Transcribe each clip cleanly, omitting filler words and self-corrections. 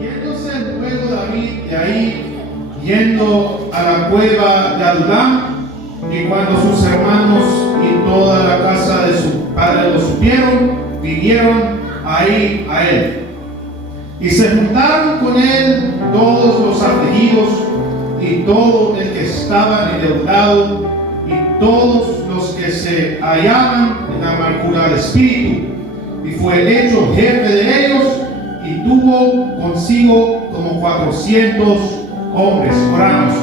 Yéndose luego David de ahí, yendo a la cueva de Adulam, y cuando sus hermanos y toda la casa de su padre lo supieron, vinieron ahí a él. Y se juntaron con él todos los afligidos y todo el que estaba endeudado y todos los que se hallaban en amargura de espíritu. Y fue hecho jefe de ellos y tuvo consigo como 400 hombres. Oramos.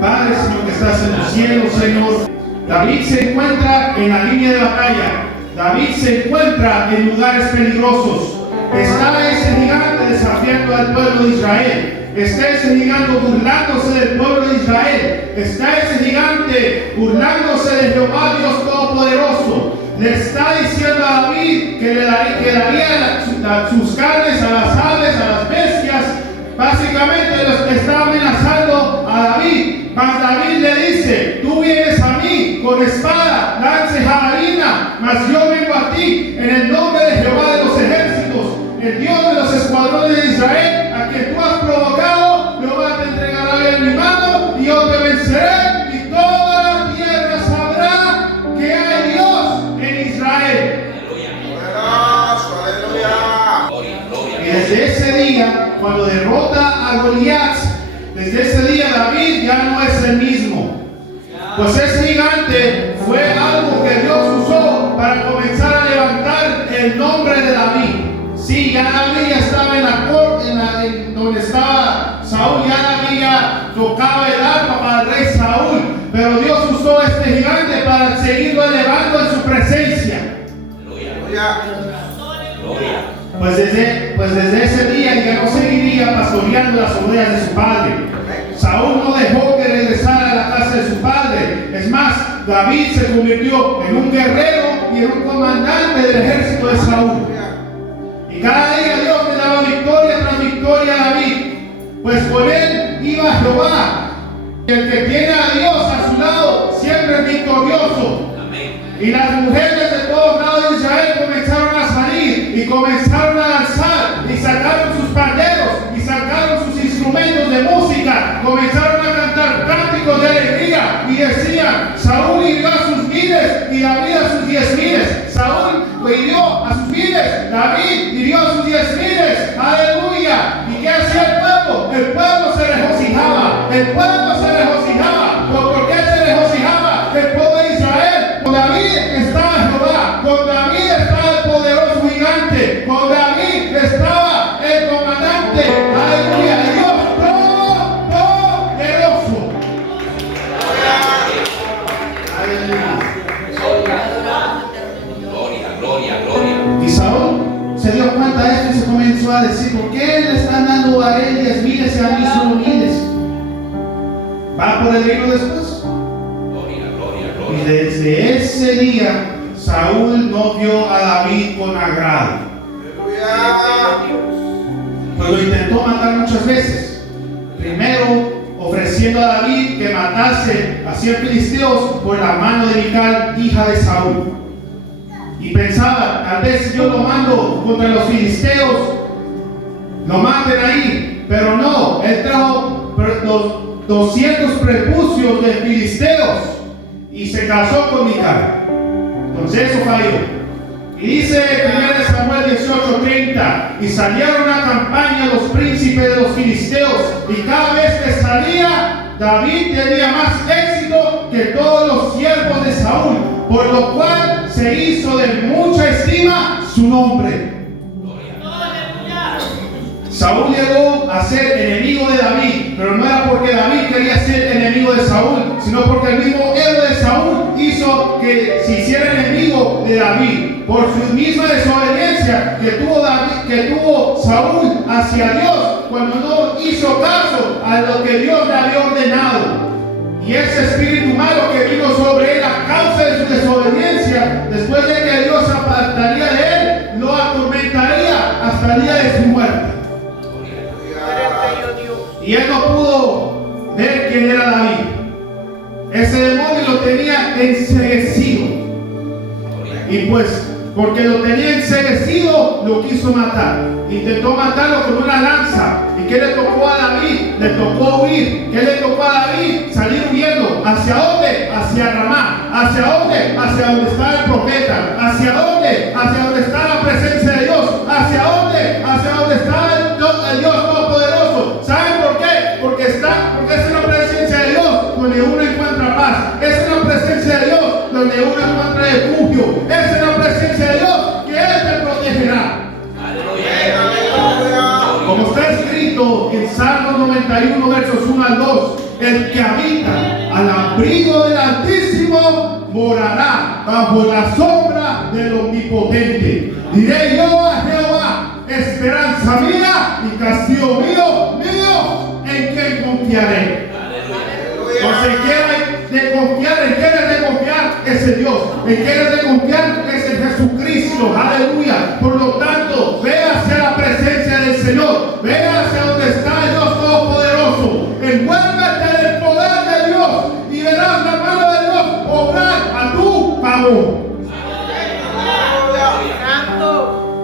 Padre, Señor, que estás en los cielos, Señor. David se encuentra en la línea de batalla. David se encuentra en lugares peligrosos. Está ese gigante desafiando al pueblo de Israel. Está ese gigante burlándose del pueblo de Israel. Está ese gigante burlándose de Jehová Dios Todopoderoso. Le está diciendo a David que le daría sus carnes a las aves, a las bestias. Básicamente los está amenazando a David. Mas David le dice: tú vienes a mí con espada, lance, jabalina, mas yo vengo a ti en el nombre de Jehová de los ejércitos, el Dios de los escuadrones de Israel, a quien tú has provocado. Jehová te entregará en mi mano y yo te venceré, y toda la tierra sabrá que hay Dios en Israel. Y desde ese día, cuando derrota a Goliat, desde ese día David ya no es el mismo. Pues ese gigante fue algo que Dios usó para comenzar a levantar el nombre de David. Sí, ya David ya estaba en la corte, donde estaba Saúl, ya David tocaba el arpa para el rey Saúl. Pero Dios usó este gigante para seguirlo elevando en su presencia. Pues desde ese día ya no seguiría pastoreando las ovejas de su padre. Saúl no dejó que regresara a la casa de su padre. Es más, David se convirtió en un guerrero y en un comandante del ejército de Saúl. Y cada día Dios le daba victoria tras victoria a David. Pues con él iba Jehová. El que tiene a Dios a su lado siempre es victorioso. Y las mujeres de todos lados de Israel comenzaron a salir y comenzaron a danzar y sacaron sus panderos y sacaron sus instrumentos de música, comenzaron a cantar cánticos de alegría y decían: Saúl hirió a sus miles y David a sus 10,000. Saúl hirió a sus miles, David hirió a sus 10,000. Aleluya. ¿Y qué hacía el pueblo? El pueblo se regocijaba. El pueblo se regocijaba. ¿Por qué se regocijaba el pueblo de Israel? Con David estaba Jehová, con David estaba el poderoso gigante, con David estaba el comandante, aleluya, el Dios todopoderoso. Gloria. Y Saúl se dio cuenta de esto y se comenzó a decir: ¿por qué le están dando a él 10,000 y a mí solo 1,000? ¿Va por el reino después? Y desde ese día Saúl no vio a David con agrado. Pues lo intentó matar muchas veces. Primero ofreciendo a David que matase a 100 filisteos por la mano de Mical, hija de Saúl. Y pensaba: tal vez si yo lo mando contra los filisteos, lo maten ahí. Pero no, él trajo los 200 prepucios de filisteos y se casó con Mical. Entonces eso falló. Y dice 1 Samuel 18:30: y salieron a campaña los príncipes de los filisteos, y cada vez que salía, David tenía más éxito que todos los siervos de Saúl, por lo cual se hizo de mucha estima su nombre. Saúl llegó a ser enemigo de David, pero no era porque David quería ser enemigo de Saúl, sino porque el mismo héroe de Saúl hizo que se hiciera enemigo de David por su misma desobediencia que tuvo Saúl hacia Dios cuando no hizo caso a lo que Dios le había ordenado. Y ese espíritu malo que vino sobre él a causa de su desobediencia, después de que Dios se apartaría de él, lo atormentaría hasta el día de su muerte. Y él no pudo ver quién era David. Ese demonio lo tenía enceguecido. Y pues porque lo tenía enceguecido, lo quiso matar. Intentó matarlo con una lanza. ¿Y qué le tocó a David? Le tocó huir. ¿Qué le tocó a David? Salir huyendo. ¿Hacia dónde? Hacia Ramá. ¿Hacia dónde? Hacia donde está el profeta. ¿Hacia dónde? Hacia donde está la presencia de Dios. ¿Hacia dónde? Hacia donde está el Dios Todopoderoso. ¿Saben por qué? Porque es en la presencia de Dios donde uno encuentra paz. Es en la presencia de Dios donde uno encuentra refugio. Es en la presencia de Dios que Él te protegerá. Como está escrito en Salmos 91, versos 1 al 2, el que habita al abrigo del Altísimo morará bajo la sombra del Omnipotente. Diré yo a Jehová, esperanza mía y castillo mío, en quien confiaré. Entonces, ¿en quién es de confiar? Es el Dios. ¿En quién es de confiar? Es el Jesucristo. Aleluya. Por lo tanto, ve hacia la presencia del Señor. Ve hacia donde está el Dios Todopoderoso. Envuélvete del poder de Dios y verás la mano de Dios obrar a tu favor.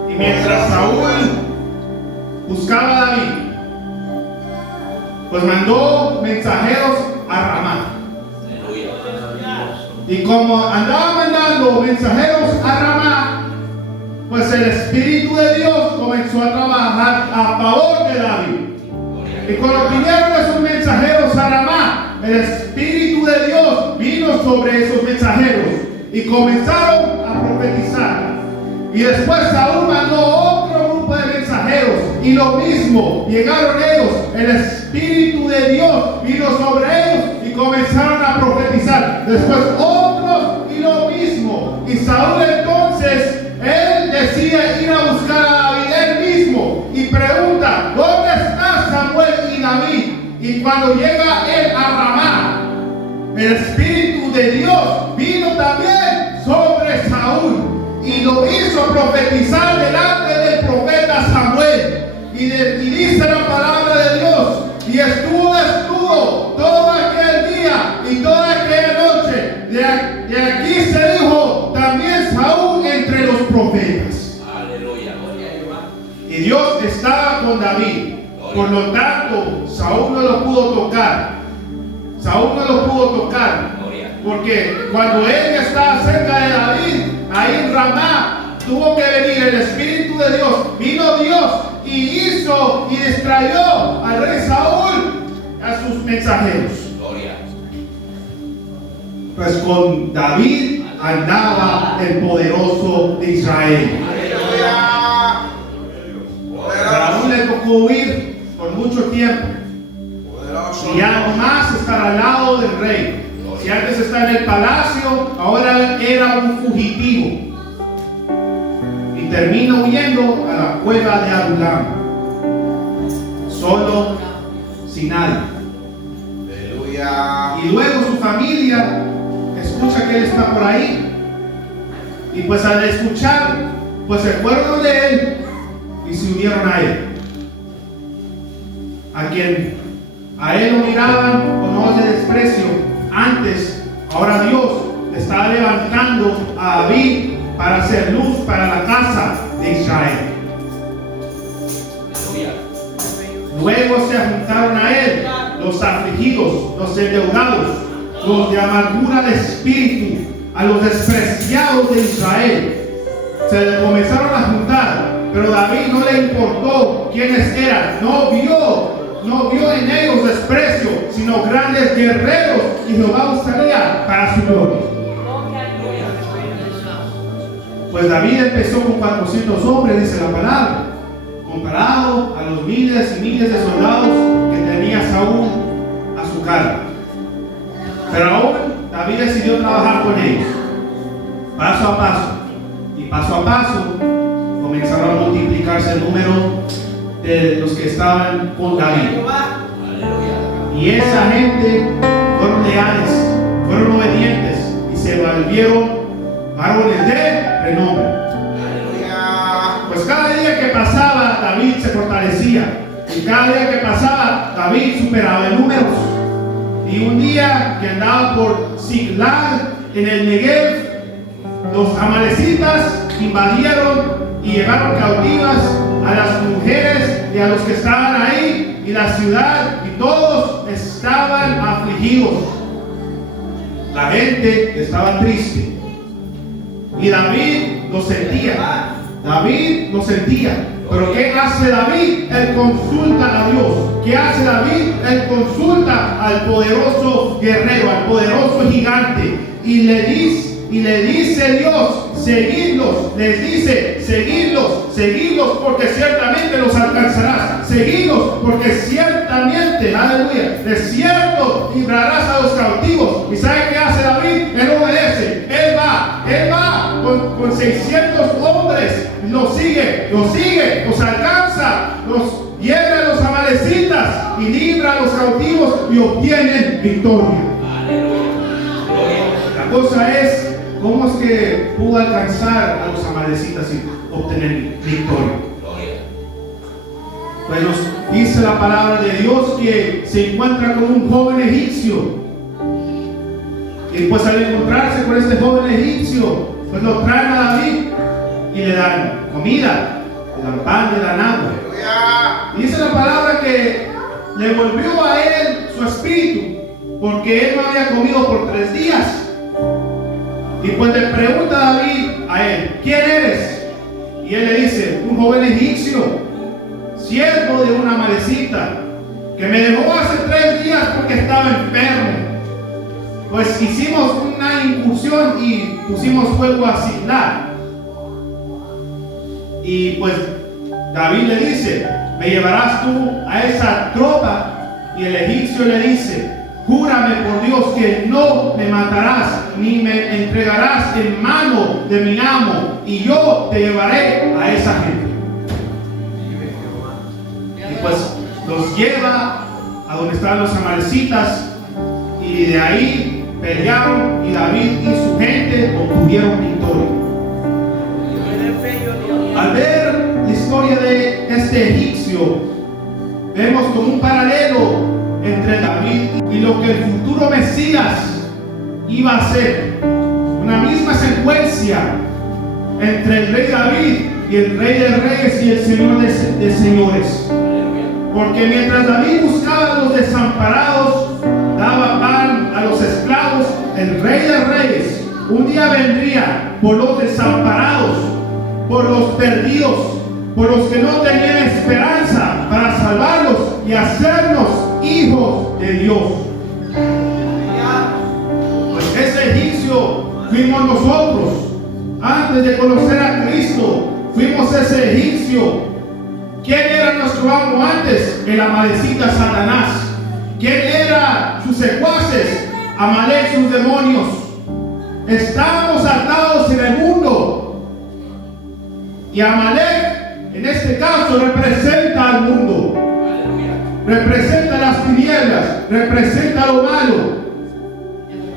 Y mientras Saúl buscaba a David, pues mandó mensajeros a Ramá. Y como andaba mandando mensajeros a Ramá, pues el Espíritu de Dios comenzó a trabajar a favor de David. Y cuando vinieron esos mensajeros a Ramá, el Espíritu de Dios vino sobre esos mensajeros y comenzaron a profetizar. Y después Saúl mandó otro grupo de mensajeros y lo mismo, llegaron ellos, el Espíritu de Dios vino sobre ellos y comenzaron a profetizar. Después otros y lo mismo. Y Saúl entonces, él decide ir a buscar a David él mismo y pregunta, ¿dónde está Samuel y David? Y cuando llega él a Ramá, el Espíritu de Dios vino también sobre Saúl y lo hizo profetizar delante del profeta Samuel. Y dice la palabra de Dios, y estuvo todo aquel día y toda aquella noche. De aquí se dijo también Saúl entre los profetas. Aleluya. Y Dios estaba con David. Por lo tanto, Saúl no lo pudo tocar. Porque cuando él estaba cerca de David, ahí en Ramá, tuvo que venir el Espíritu de Dios. Vino Dios y hizo y distrayó al rey Saúl a sus mensajeros. Pues con David andaba el poderoso de Israel. Saúl le tocó huir por mucho tiempo. Y ya no más estar al lado del rey. Si antes estaba en el palacio, ahora era un fugitivo. Y termina huyendo a la cueva de Adulam, solo, sin nadie. Aleluya. Y luego su familia escucha que él está por ahí. Y pues al escuchar, pues se fueron de él y se unieron a él. A él lo miraban con ojos de desprecio antes. Ahora Dios le estaba levantando a David para hacer luz para la casa de Israel. Luego se juntaron a él los afligidos, los endeudados, los de amargura de espíritu, a los despreciados de Israel. Se le comenzaron a juntar, pero David no le importó quiénes eran. No vio en ellos desprecio, sino grandes guerreros, y Jehová usaría para su gloria. Pues David empezó con 400 hombres, dice la palabra, comparado a los miles y miles de soldados que tenía Saúl a su cargo. Pero aún David decidió trabajar con ellos, paso a paso, y paso a paso comenzaron a multiplicarse el número de los que estaban con David. Y esa gente fueron leales, fueron obedientes y se volvieron varones de renombre. Pues cada día que pasaba David se fortalecía, y cada día que pasaba David superaba en números. Y un día que andaba por Ziklag en el Negev, los amalecitas invadieron y llevaron cautivas a las mujeres y a los que estaban ahí, y la ciudad, y todos estaban afligidos. La gente estaba triste. Y David lo sentía. David lo sentía. Pero ¿qué hace David? Él consulta a Dios. ¿Qué hace David? Él consulta al poderoso guerrero, al poderoso gigante. Y le dice Dios, seguidlos. Les dice, seguidlos, porque ciertamente los alcanzarás. Seguidlos, porque ciertamente, aleluya, de cierto librarás a los cautivos. ¿Y sabe qué hace David? Él obedece. Él va con 600 hombres. Los sigue, los alcanza, los hiere a los amalecitas y libra a los cautivos y obtienen victoria. La cosa es, ¿cómo es que pudo alcanzar a los amalecitas y obtener victoria? Pues nos dice la palabra de Dios que se encuentra con un joven egipcio. Y pues al encontrarse con este joven egipcio, pues lo traen a David y le dan comida, le dan pan, le dan agua. Y dice la palabra que le volvió a él su espíritu, porque él no había comido por 3 días. Y pues le pregunta David a él, ¿quién eres? Y él le dice, un joven egipcio, siervo de una amalecita, que me dejó hace 3 días porque estaba enfermo. Pues hicimos una incursión y pusimos fuego a Siclag. Y pues David le dice, ¿me llevarás tú a esa tropa? Y el egipcio le dice, júrame por Dios que no me matarás, ni me entregarás en mano de mi amo, y yo te llevaré a esa gente. Y pues los lleva a donde estaban los amalecitas, y de ahí pelearon, y David y su gente obtuvieron victoria. Al ver la historia de este egipcio, vemos como un paralelo entre David y lo que el futuro Mesías iba a hacer. Una misma secuencia entre el rey David y el rey de reyes y el señor de señores. Porque mientras David buscaba a los desamparados, daba pan a los esclavos, el rey de reyes un día vendría por los desamparados, por los perdidos, por los que no tenían esperanza, para salvarlos y hacernos hijos de Dios. Pues ese egipcio fuimos nosotros. Antes de conocer a Cristo, fuimos ese egipcio. ¿Quién era nuestro amo antes? El amalecita Satanás. ¿Quién era sus secuaces? Amalek, sus demonios. Estamos atados en el mundo. Y Amalek, en este caso, representa al mundo. Representa las tinieblas, representa lo malo.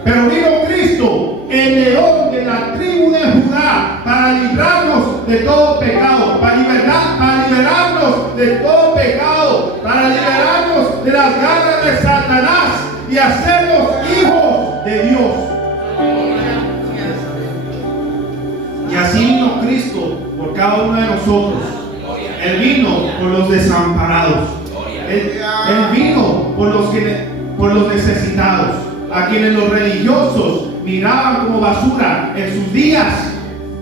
Pero vino Cristo, el león de la tribu de Judá, para librarnos de todo pecado, para liberarnos de todo pecado, para liberarnos de las garras de Satanás y hacernos hijos de Dios. Y así vino Cristo por cada uno de nosotros. Él vino por los desamparados. Él vino por los necesitados, a quienes los religiosos miraban como basura en sus días.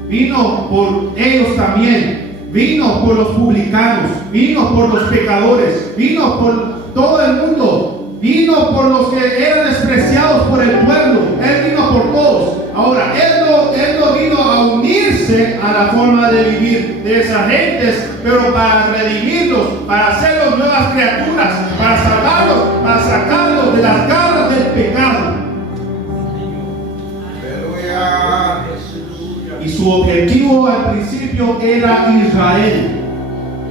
Vino por ellos también. Vino por los publicanos, vino por los pecadores, vino por todo el mundo, vino por los que eran despreciados por el pueblo. Él vino por todos. Ahora, Él no vino a unirse a la forma de vivir de esas gentes, pero para redimirlos, para hacerlos nuevas criaturas, para salvarlos, para sacarlos de las garras del pecado. Y su objetivo al principio era Israel.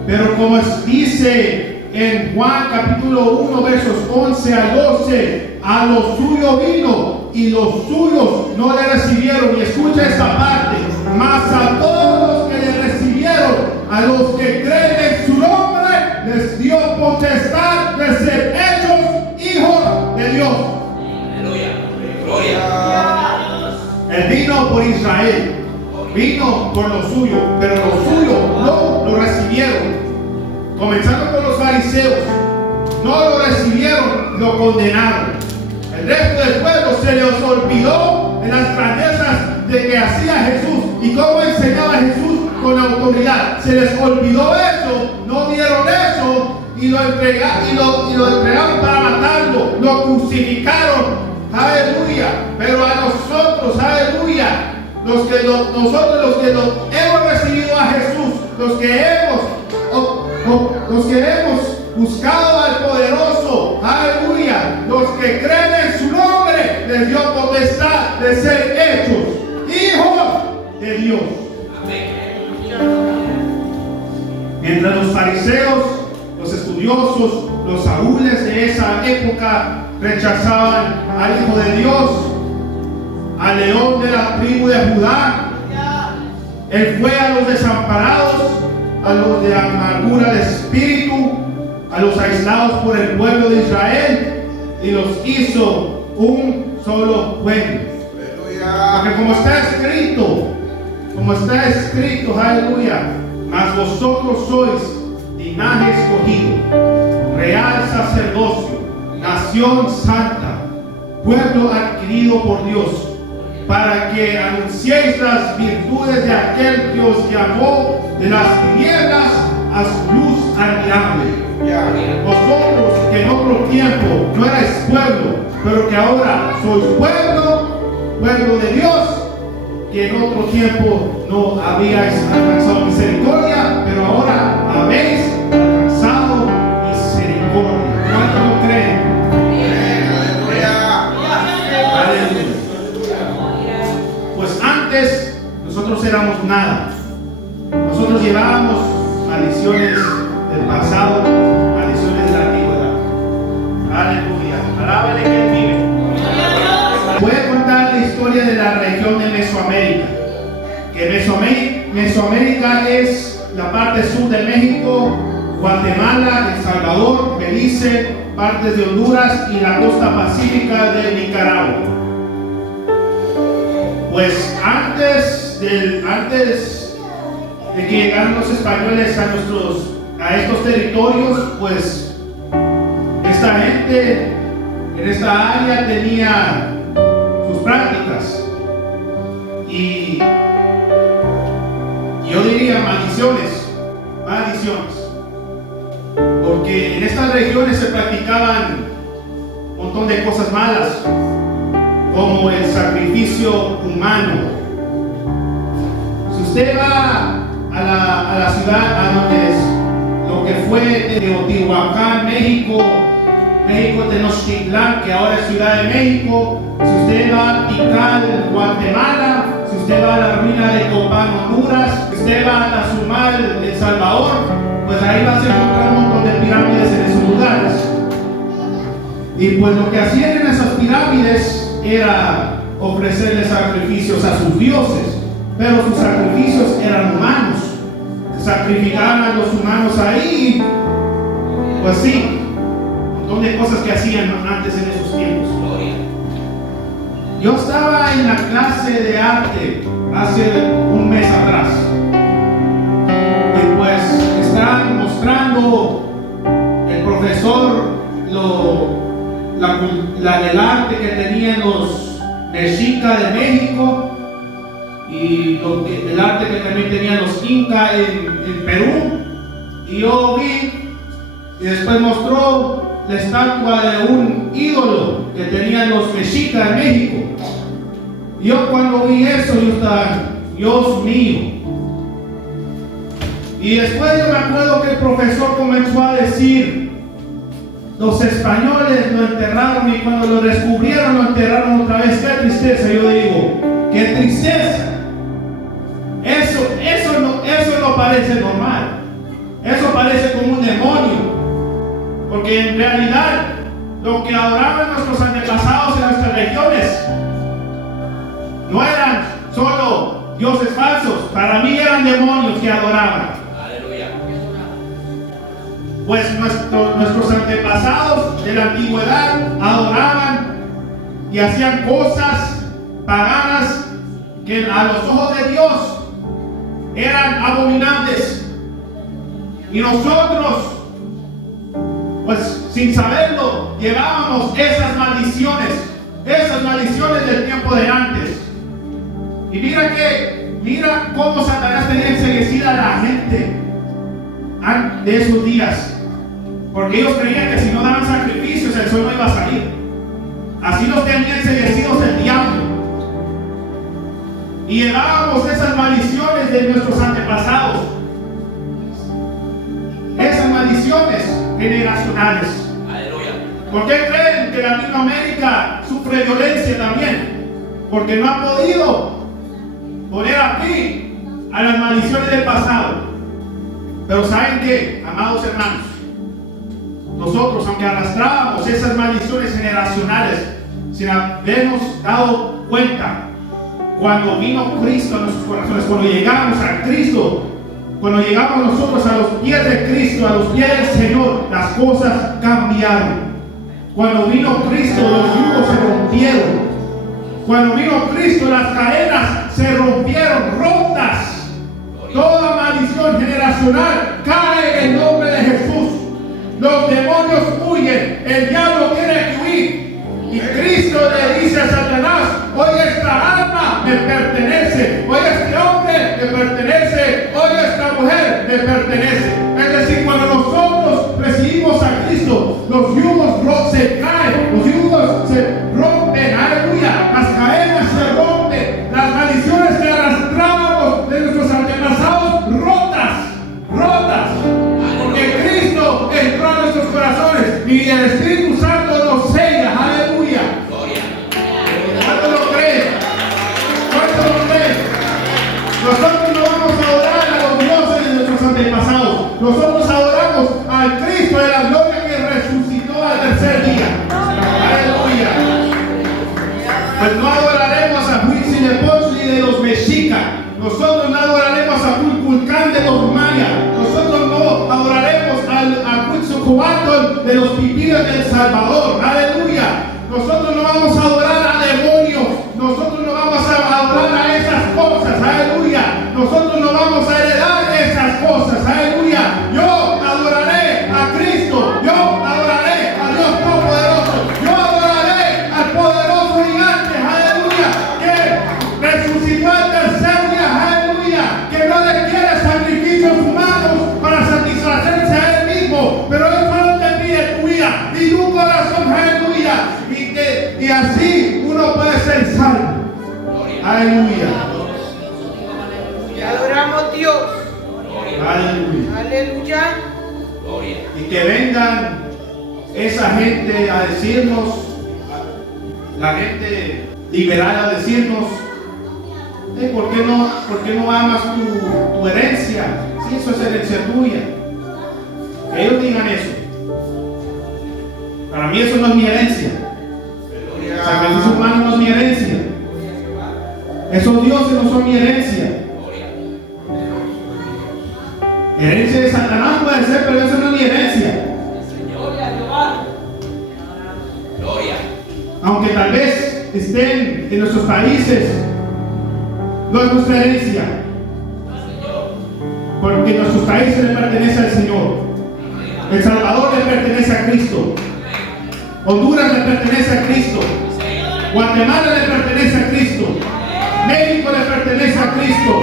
Pero como dice en Juan capítulo 1 versos 11 al 12, a los suyos vino y los suyos no le recibieron. Y escucha esta parte: mas a todos los que le recibieron, a los que creen en su nombre, les dio potestad de ser hechos hijos de Dios. Aleluya. Gloria. Él vino por Israel. vino por lo suyo, pero los suyos no lo recibieron. Comenzando con los fariseos, no lo recibieron, lo condenaron. El resto del pueblo se les olvidó de las grandezas de que hacía Jesús y cómo enseñaba Jesús con autoridad. Se les olvidó eso, no vieron eso y lo entregaron para matarlo, lo crucificaron. Aleluya. Pero a nosotros, aleluya, nosotros los que hemos recibido a Jesús, los que hemos buscado al poderoso, aleluya, los que creen en su nombre, les dio potestad de ser hechos hijos de Dios. Mientras los fariseos, los estudiosos, los saúles de esa época rechazaban al Hijo de Dios, al león de la tribu de Judá, él fue a los desamparados, a los de amargura de espíritu, a los aislados por el pueblo de Israel, y los hizo un solo pueblo. Porque como está escrito, aleluya, mas vosotros sois linaje escogido, real sacerdocio, nación santa, pueblo adquirido por Dios, para que anunciéis las virtudes de aquel que os llamó de las tinieblas a su luz admirable. Vosotros que en otro tiempo no erais pueblo, pero que ahora sois pueblo de Dios, que en otro tiempo no habíais alcanzado misericordia, pero ahora habéis alcanzado misericordia. ¿Cuántos lo creen? Aleluya. Pues antes nosotros éramos nada. Nosotros llevábamos maldiciones del pasado, maldiciones de la antigüedad. Aleluya. Alábale que Él vive. Voy a contar la historia de la región de Mesoamérica. Que Mesoamérica es la parte sur de México, Guatemala, El Salvador, Belice, partes de Honduras y la costa pacífica de Nicaragua. Pues antes de que llegaran los españoles a estos territorios, pues esta gente en esta área tenía sus prácticas y yo diría maldiciones, porque en estas regiones se practicaban un montón de cosas malas, como el sacrificio humano. Si usted va a la ciudad, a donde es lo que fue Teotihuacán, México Tenochtitlán, que ahora es Ciudad de México, si usted va a Tikal, Guatemala, si usted va a la ruina de Copán, Honduras, si usted va a Tazumal, El Salvador, pues ahí vas a encontrar un montón de pirámides en esos lugares. Y pues lo que hacían en esas pirámides era ofrecerles sacrificios a sus dioses, pero sus sacrificios eran humanos. Sacrificaban a los humanos ahí, pues sí, un montón de cosas que hacían antes en esos tiempos. Yo estaba en la clase de arte hace un mes atrás y pues estaban mostrando el profesor el arte que tenían los mexicas de México y el arte que también tenían los incas en Perú, y yo vi y después mostró la estatua de un ídolo que tenían los mexicas de México. Y yo cuando vi eso, yo estaba, Dios mío. Y después yo me acuerdo que el profesor comenzó a decir, los españoles lo enterraron y cuando lo descubrieron lo enterraron otra vez. ¡Qué tristeza! Yo digo, ¡qué tristeza! Eso no parece normal. Eso parece como un demonio. Porque en realidad lo que adoraban nuestros antepasados en nuestras regiones no eran solo dioses falsos. Para mí eran demonios que adoraban. Aleluya. Pues nuestros antepasados de la antigüedad adoraban y hacían cosas paganas que a los ojos de Dios eran abominables. Y nosotros, pues sin saberlo, llevábamos esas maldiciones del tiempo de antes. Y mira cómo Satanás tenía enseguecida a la gente de esos días, porque ellos creían que si no daban sacrificios el sol no iba a salir. Así los tenía enseguecidos el diablo. Y llevábamos esas maldiciones de nuestros antepasados, esas maldiciones generacionales. Aleluya. ¿Por qué creen que Latinoamérica sufre violencia también? Porque no ha podido poner a fin a las maldiciones del pasado. Pero ¿saben qué, amados hermanos? Nosotros, aunque arrastrábamos esas maldiciones generacionales sin habernos dado cuenta, cuando vino Cristo a nuestros corazones, cuando llegamos a Cristo, cuando llegamos nosotros a los pies de Cristo, a los pies del Señor, las cosas cambiaron. Cuando vino Cristo, los yugos se rompieron. Cuando vino Cristo, las cadenas se rompieron, rotas. Toda maldición generacional cae en el nombre de Jesús. Los demonios huyen, el diablo tiene que huir. Y Cristo le dice a Satanás: hoy esta alma me pertenece, hoy este hombre me pertenece, hoy esta mujer me pertenece. Es decir, cuando nosotros recibimos a Cristo, los yugos se caen, los yugos se rompen, aleluya, las cadenas se rompen, las maldiciones que arrastrábamos de nuestros antepasados rotas, porque Cristo entró a nuestros corazones y el Espíritu Santo nos sella, aleluya. ¿Cuánto lo creen? ¿Cuánto lo creen? Nosotros no vamos a adorar a los dioses de nuestros antepasados, nosotros adoramos al Cristo de la gloria que resucitó al tercer día, aleluya. Pues no adoraremos a Huitzilopochtli de los mexicas, nosotros no adoraremos a Kukulcán de los mayas, nosotros no adoraremos a Quetzalcóatl de los pipíes del Salvador, aleluya. Nosotros no vamos a adorar a demonios, nosotros no vamos a adorar a esas cosas, aleluya. Nosotros no vamos a heredar esas cosas, aleluya. Yo adoraré a Cristo, yo adoraré a Dios Todopoderoso, yo adoraré al poderoso gigante, aleluya, que resucitó al tercer día, aleluya, que no requiere sacrificios humanos para satisfacerse a él mismo, pero él solo te pide tu vida y tu corazón, aleluya, y así uno puede ser salvo, aleluya. Te adoramos, Dios. Aleluya. Aleluya. Y que vengan esa gente a decirnos, la gente liberal a decirnos: ¿por qué no amas tu herencia? Si eso es herencia tuya. Que ellos digan eso. Para mí eso no es mi herencia. Sacrificio humano no es mi herencia. Esos dioses no son mi herencia. Herencia de Satanás puede ser, pero eso no es mi herencia. Aunque tal vez estén en nuestros países, no es nuestra herencia, porque en nuestros países le pertenece al Señor. El Salvador le pertenece a Cristo, Honduras le pertenece a Cristo, Guatemala le pertenece a Cristo, México le pertenece a Cristo,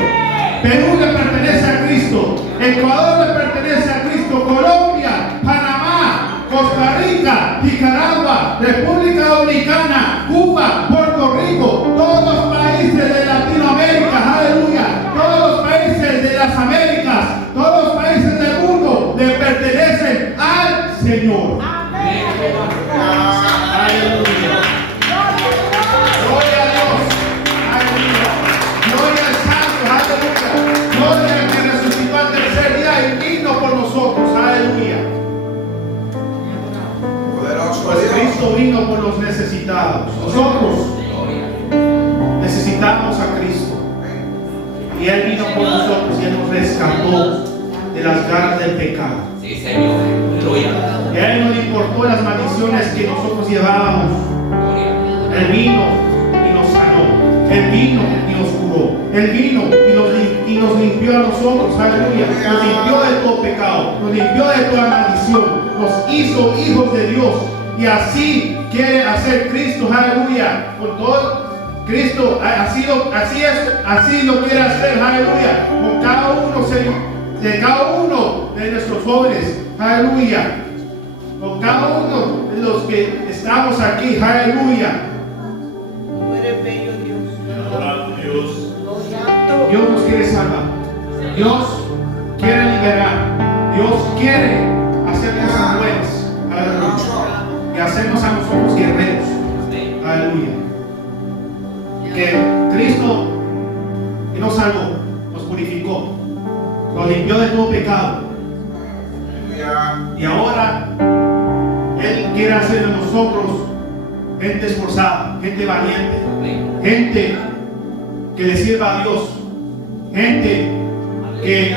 Perú le pertenece a Cristo, Ecuador le pertenece a Cristo, Colombia, Panamá, Costa Rica, Nicaragua, República Dominicana, Cuba, Puerto Rico, todos los países de Latinoamérica, aleluya, todos los países de las Américas, todos los países del mundo le pertenecen al Señor. Aleluya. Gloria a Dios. Aleluya. Gloria al Santo. Aleluya. Gloria al que resucitó al tercer día y vino por nosotros. Aleluya. Pues Cristo vino por los necesitados. Nosotros necesitamos a Cristo. Y Él vino por nosotros y Él nos rescató de las garras del pecado. Sí, Señor. Aleluya. Y a Él no le importó las maldiciones que nosotros llevábamos. Él vino y nos sanó. Él vino y nos curó. Él vino y nos limpió a nosotros, aleluya. Nos limpió de todo pecado, nos limpió de toda maldición, nos hizo hijos de Dios. Y así quiere hacer Cristo, aleluya. Con todo Cristo, así lo quiere hacer, aleluya. Con cada uno de nuestros jóvenes, aleluya. Con cada uno de los que estamos aquí, aleluya. Tú eres bello, Dios. Dios nos quiere salvar. Dios quiere liberar. Dios quiere hacer cosas buenas. Aleluya. Y hacernos a nosotros guerreros. Aleluya. Que Cristo que nos salvó, nos purificó, nos limpió de todo pecado. Y ahora Él quiere hacer de nosotros gente esforzada, gente valiente, gente que le sirva a Dios, gente que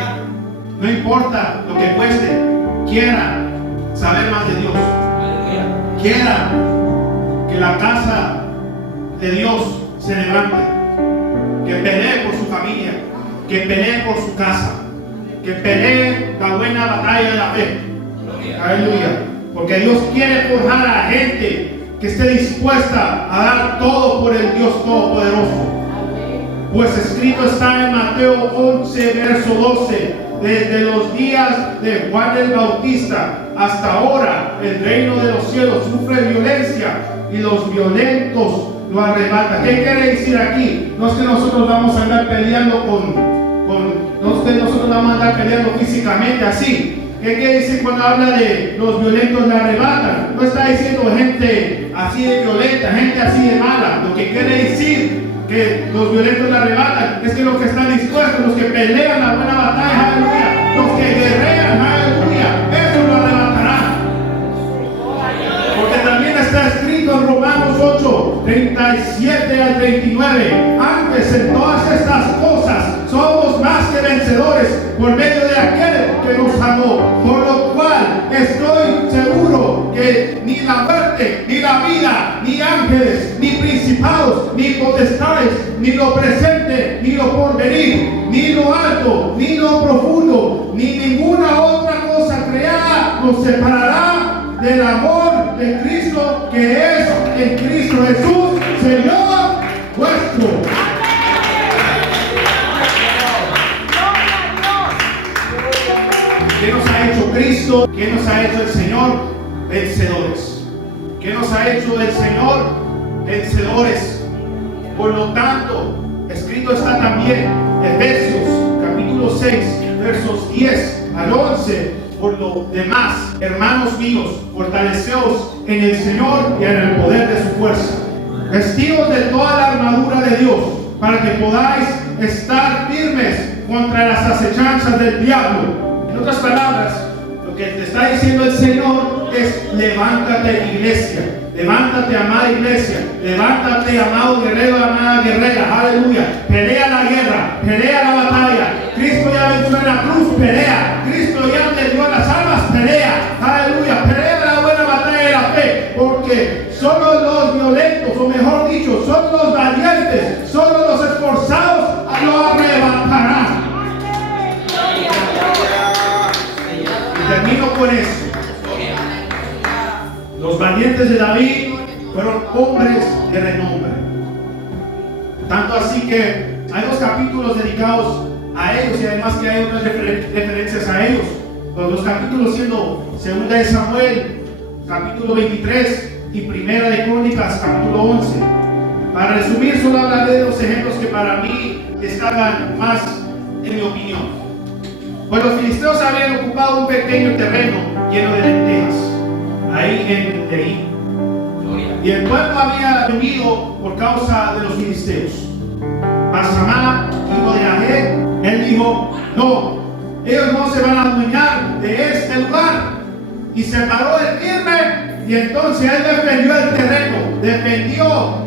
no importa lo que cueste, quiera saber más de Dios, quiera que la casa de Dios se levante, que pelee por su familia, que pelee por su casa, que pelee la buena batalla de la fe. Aleluya. Porque Dios quiere forjar a la gente que esté dispuesta a dar todo por el Dios Todopoderoso. Pues escrito está en Mateo 11, verso 12: desde los días de Juan el Bautista hasta ahora, el reino de los cielos sufre violencia y los violentos lo arrebatan. ¿Qué quiere decir aquí? No es que nosotros vamos a andar peleando no es que nosotros vamos a andar peleando físicamente así. ¿Qué quiere decir cuando habla de los violentos la arrebatan? No está diciendo gente así de violenta, gente así de mala. Lo que quiere decir que los violentos la arrebatan es que los que están dispuestos, los que pelean la buena batalla, aleluya, los que guerrean, aleluya, eso lo arrebatará. Porque también está escrito en Romanos 8, 37 al 39: antes en todas estas cosas somos más que vencedores por medio de aquel que nos amó, por lo cual estoy seguro que ni la muerte, ni la vida, ni ángeles, ni principados, ni potestades, ni lo presente, ni lo porvenir, ni lo alto, ni lo profundo, ni ninguna otra cosa creada nos separará del amor de Cristo, que es en Cristo Jesús, Señor nuestro. ¿Qué nos ha hecho Cristo? ¿Qué nos ha hecho el Señor? Vencedores. ¿Qué nos ha hecho el Señor? Vencedores. Por lo tanto, escrito está también Efesios capítulo 6, versos 10 al 11. Por lo demás, hermanos míos, fortaleceos en el Señor y en el poder de su fuerza. Vestidos de toda la armadura de Dios, para que podáis estar firmes contra las acechanzas del diablo. En otras palabras, lo que te está diciendo el Señor es: levántate, iglesia, levántate, amada iglesia, levántate, amado guerrero, amada guerrera, aleluya. Pelea la guerra, pelea la batalla. Cristo ya venció en la cruz, pelea. Cristo ya te dio las armas, pelea, aleluya. Pelea la buena batalla de la fe, porque solo los violentos, o mejor dicho, solo los valientes, solo los esforzados lo arrebatarán. Termino con eso. Los valientes de David fueron hombres de renombre. Tanto así que hay 2 capítulos dedicados a ellos, y además que hay otras referencias a ellos. Los 2 capítulos siendo 2 de Samuel, capítulo 23, y Primera de Crónicas, capítulo 11. Para resumir, solo hablaré de los ejemplos que para mí estaban más en mi opinión. Pues los filisteos habían ocupado un pequeño terreno lleno de lentejas, ahí en Leí. Y el pueblo había huido por causa de los filisteos. Basamá, hijo de Agé, él dijo: no, ellos no se van a adueñar de este lugar. Y se paró de firme, y entonces él defendió el terreno, defendió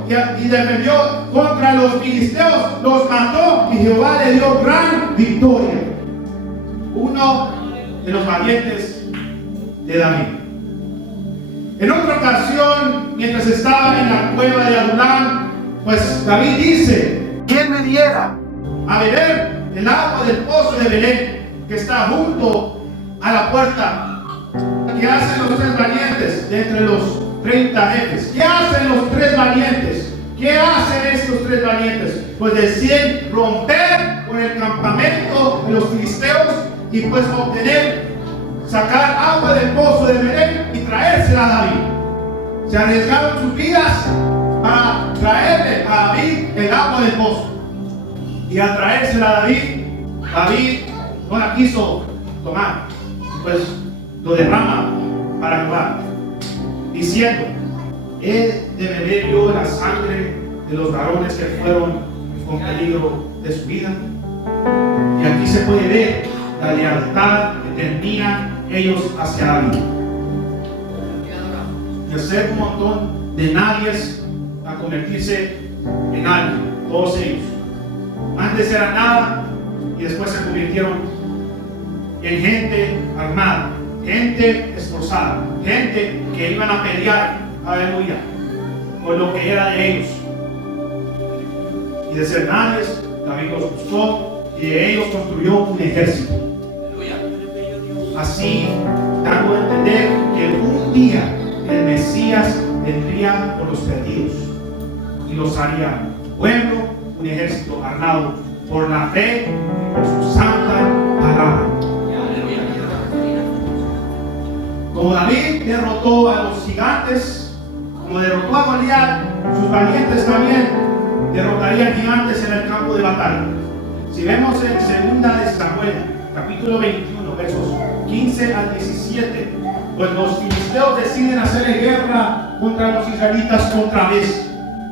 contra los filisteos, los mató, y Jehová le dio gran victoria. Uno de los valientes de David. En otra ocasión, mientras estaba en la cueva de Adulam, pues David dice: ¿quién me diera a beber el agua del pozo de Belén, que está junto a la puerta. ¿Qué hacen los 3 valientes de entre los 30 jefes? ¿Qué hacen los 3 valientes? ¿Qué hacen estos 3 valientes? Pues deciden romper con el campamento de los filisteos y pues sacar agua del pozo de Belén y traérsela a David. Se arriesgaron sus vidas para traerle a David el agua del pozo. Y al traérsela a David no la quiso tomar, pues lo derrama para Jehová, diciendo: he de beber yo la sangre de los varones que fueron con peligro de su vida. Y aquí se puede ver la lealtad que tenían ellos hacia David. De ser un montón de nadies a convertirse en alguien, todos ellos. Antes eran nada y después se convirtieron en gente armada, gente esforzada, gente que iban a pelear, aleluya, por lo que era de ellos. Y de ser nadies, David los buscó y de ellos construyó un ejército. Así, dando a entender que un día el Mesías vendría por los perdidos y los haría pueblo, un ejército armado por la fe y por su santa palabra. Como David derrotó a los gigantes, como derrotó a Goliat, sus valientes también derrotarían gigantes en el campo de batalla. Si vemos en 2 de Samuel, capítulo 21, versos 15 al 17, pues los filisteos deciden hacer guerra contra los israelitas otra vez.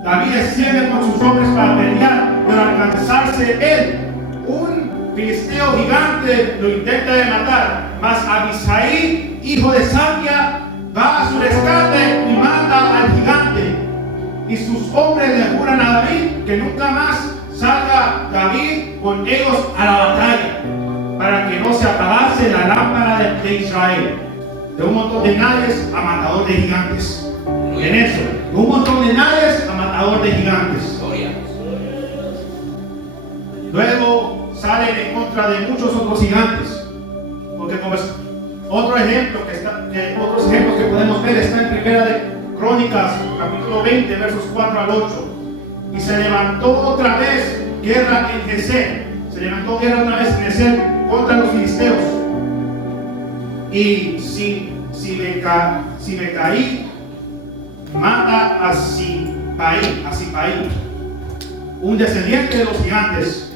David desciende con sus hombres para pelear, pero al alcanzarse él, un filisteo gigante lo intenta de matar, mas Abisai, hijo de Sarvia, va a su rescate y mata al gigante. Y sus hombres le juran a David que nunca más salga David con ellos a la batalla, para que no se apagase la lámpara de Israel. De un montón de nadies a matador de gigantes. En eso, de un montón de nadies a matador de gigantes. Luego salen en contra de muchos otros gigantes, porque como es otro ejemplo otros ejemplos que podemos ver está en Primera de Crónicas, capítulo 20, versos 4 al 8. Y se levantó otra vez guerra en Geser. Se levantó guerra otra vez en Geser contra los filisteos. Y si me caí, mata a Sipai, un descendiente de los gigantes,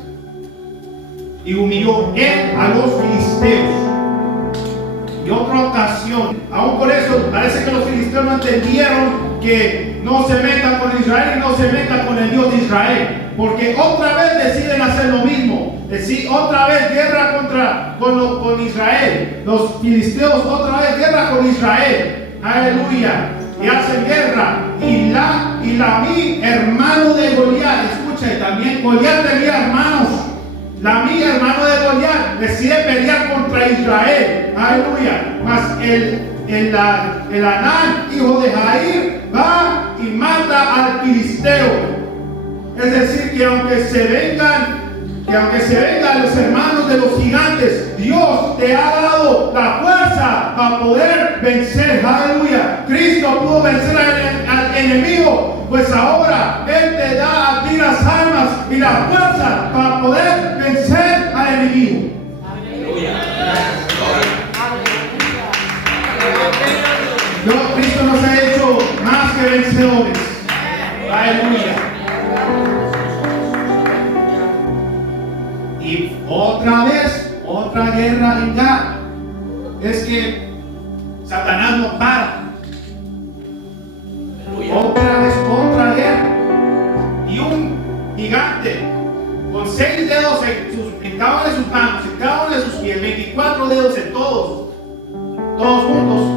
y humilló él a los filisteos. Y otra ocasión, aún por eso parece que los filisteos no entendieron que no se metan con Israel y no se metan con el Dios de Israel, porque otra vez deciden hacer lo mismo. Otra vez guerra con Israel. Los filisteos otra vez guerra con Israel. Aleluya. Y hacen guerra. Y Lamí, hermano de Goliat, escucha, y también Goliat tenía hermanos. Lamí, hermano de Goliat, decide pelear contra Israel. Aleluya. Mas el Anán, hijo de Jair, va y mata al filisteo. Es decir, que aunque se vengan los hermanos de los gigantes, Dios te ha dado la fuerza para poder vencer. Aleluya. Cristo pudo vencer al enemigo, pues ahora Él te da a ti las armas y la fuerza para poder vencer al enemigo. Cristo nos ha hecho más que vencedores. Aleluya. Y otra vez, otra guerra en Gat. Es que Satanás no para. Otra vez, otra guerra. Y un gigante con 6 dedos en cada una de sus manos, en cada uno de sus pies, 24 dedos en todos juntos.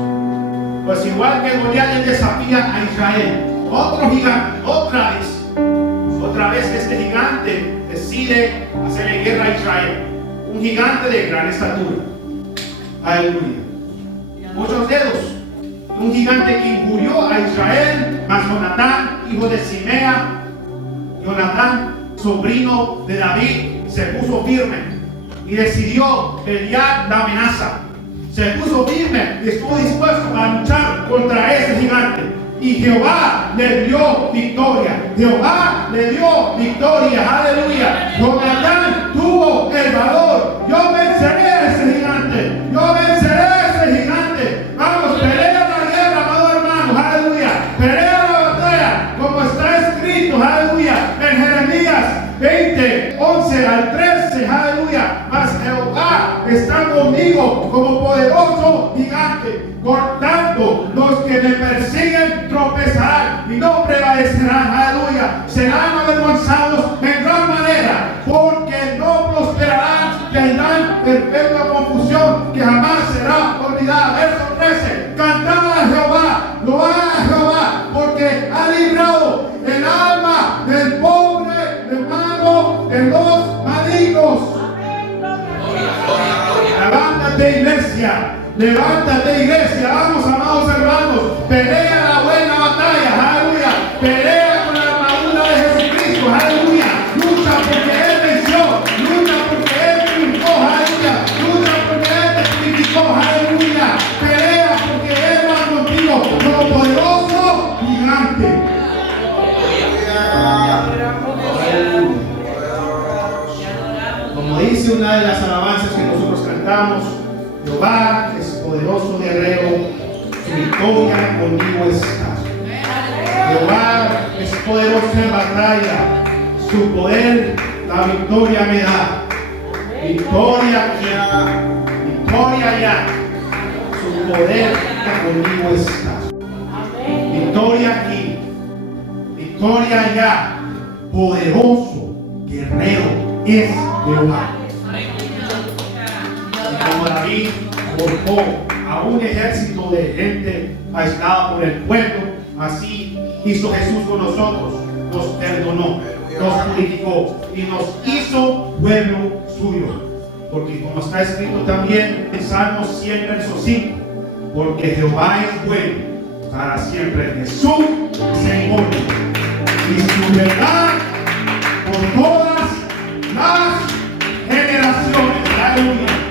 Pues igual que Goliat, él desafía a Israel. Otro gigante, otra vez este gigante decide hacerle guerra a Israel. Un gigante de gran estatura. Aleluya. Muchos dedos. Un gigante que injurió a Israel, mas Jonatán, hijo de Simea, Jonatán, sobrino de David, se puso firme y decidió pelear la amenaza. Se puso firme y estuvo dispuesto a luchar contra ese gigante. Y Jehová le dio victoria. Jehová le dio victoria. Aleluya. Jonatán tuvo el valor. Yo venceré a ese gigante. Yo venceré a ese gigante. Vamos, pelea la guerra, amados hermanos. Aleluya. Pelea la batalla como está escrito. Aleluya. En Jeremías 20, 11 al 13. Aleluya. Mas Jehová está conmigo como poderoso gigante. Por tanto, los que me persiguen tropezarán y no prevalecerán. Aleluya. Serán avergonzados en gran manera, porque no prosperarán, tendrán perpetua confusión que jamás será olvidada. Verso 13. Cantad a Jehová, load a Jehová, porque ha librado el alma del pobre de mano de los malignos. Levántate, iglesia. Levántate, iglesia. Vamos, amados hermanos. Pelea la buena batalla. Aleluya. Pelea con la armadura de Jesucristo. Aleluya. Lucha porque Él venció. Lucha porque Él triunfó. Aleluya. Lucha porque Él te purificó. Aleluya. Pelea porque Él va contigo como poderoso gigante. Como dice una de las alabanzas que nosotros cantamos, Jehová es poderoso guerrero, su victoria conmigo está. Jehová es poderoso en batalla, su poder la victoria me da. Victoria ya, victoria ya, su poder conmigo está. Victoria aquí, victoria ya, poderoso guerrero es Jehová. Como David forjó a un ejército de gente aislada por el pueblo, así hizo Jesús con nosotros. Nos perdonó, nos purificó y nos hizo pueblo suyo. Porque como está escrito también en Salmos 100, verso 5, porque Jehová es bueno para siempre, Jesús se impone y su verdad por todas las generaciones. Aleluya.